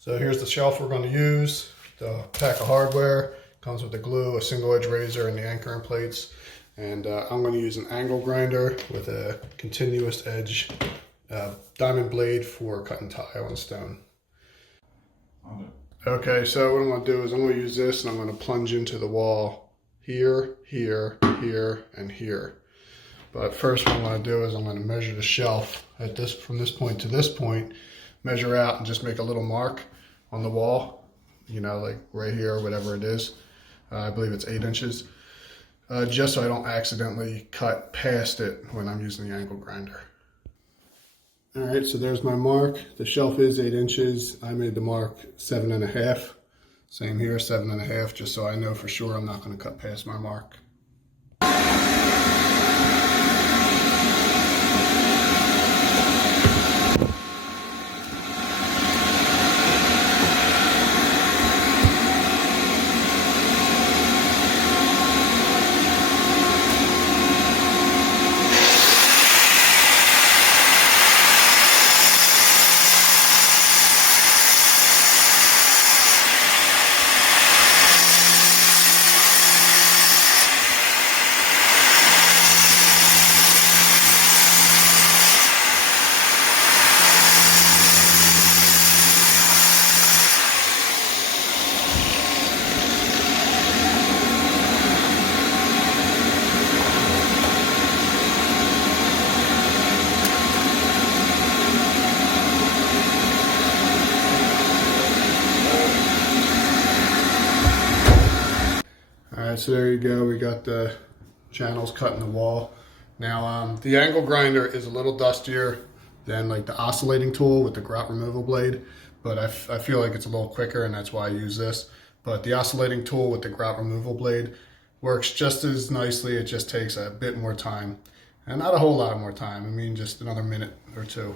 So here's the shelf we're going to use. The pack of hardware comes with the glue, a single edge razor, and the anchoring plates. And I'm going to use an angle grinder with a continuous edge diamond blade for cutting tile and stone. Okay, so what I'm going to do is I'm going to use this and I'm going to plunge into the wall here, here, here, and here. But first what I'm going to do is I'm going to measure the shelf at this, from this point to this point, measure out and just make a little mark on the wall, you know, like right here or whatever it is. I believe it's 8 inches, just so I don't accidentally cut past it when I'm using the angle grinder. All right, so there's my mark. The shelf is 8 inches. I made the mark 7.5. Same here, 7.5, just so I know for sure I'm not going to cut past my mark. Alright, so there you go. We got the channels cut in the wall. Now, the angle grinder is a little dustier than like the oscillating tool with the grout removal blade, but I feel like it's a little quicker, and that's why I use this. But the oscillating tool with the grout removal blade works just as nicely. It just takes a bit more time, and not a whole lot more time. I mean, just another minute or two.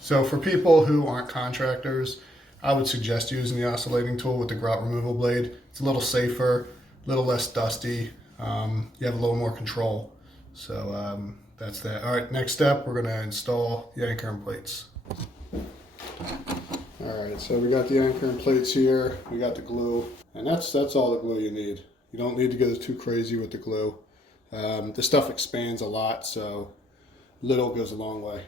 So for people who aren't contractors, I would suggest using the oscillating tool with the grout removal blade. It's a little safer, a little less dusty. You have a little more control. So that's that. All right, next step, we're gonna install the anchoring plates. All right, so we got the anchoring plates here. We got the glue, and that's all the glue you need. You don't need to go too crazy with the glue. The stuff expands a lot, so little goes a long way.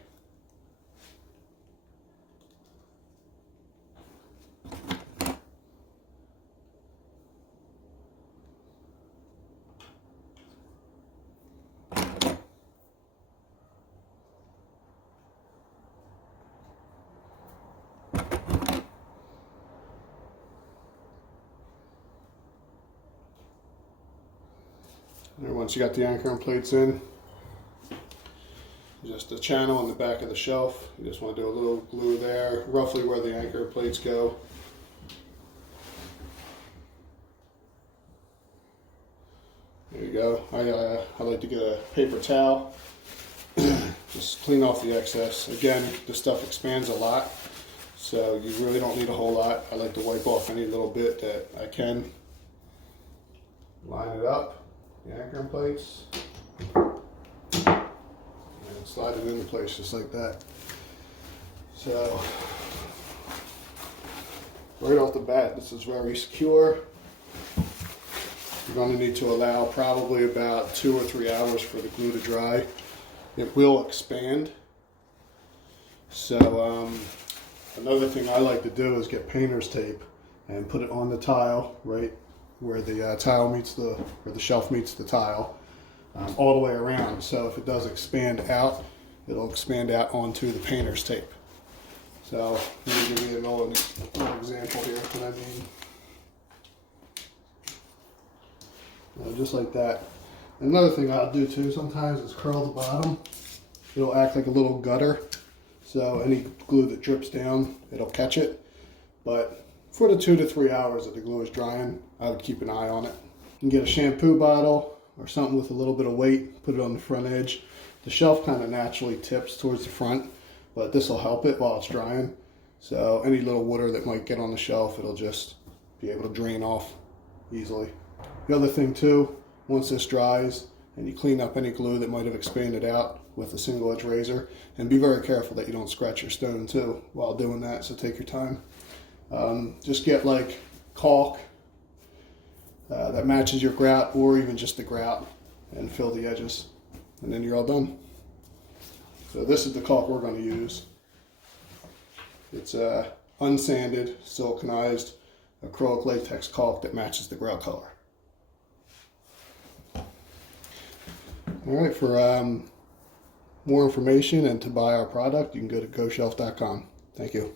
And once you got the anchoring plates in, just a channel on the back of the shelf. You just want to do a little glue there, roughly where the anchor plates go. There you go. I like to get a paper towel, just clean off the excess. Again, this stuff expands a lot, so you really don't need a whole lot. I like to wipe off any little bit that I can. Line it up. The anchoring plates, and slide it into place just like that. So right off the bat, this is very secure. You're going to need to allow probably about 2 or 3 hours for the glue to dry. It will expand. So another thing I like to do is get painter's tape and put it on the tile right where the tile meets the, or the shelf meets the tile, all the way around. So if it does expand out, it'll expand out onto the painter's tape. So let me give you a little example here of what I mean. Just like that. Another thing I'll do too sometimes is curl the bottom. It'll act like a little gutter. So any glue that drips down, it'll catch it. But for the 2 to 3 hours that the glue is drying, I would keep an eye on it. You can get a shampoo bottle or something with a little bit of weight, put it on the front edge. The shelf kind of naturally tips towards the front, but this will help it while it's drying. So any little water that might get on the shelf, it'll just be able to drain off easily. The other thing too, once this dries and you clean up any glue that might have expanded out with a single edge razor, and be very careful that you don't scratch your stone too while doing that, so take your time. Just get like caulk that matches your grout, or even just the grout, and fill the edges, and then you're all done. So this is the caulk we're going to use. It's unsanded, siliconized acrylic latex caulk that matches the grout color. Alright, for more information and to buy our product, you can go to GoShelf.com. Thank you.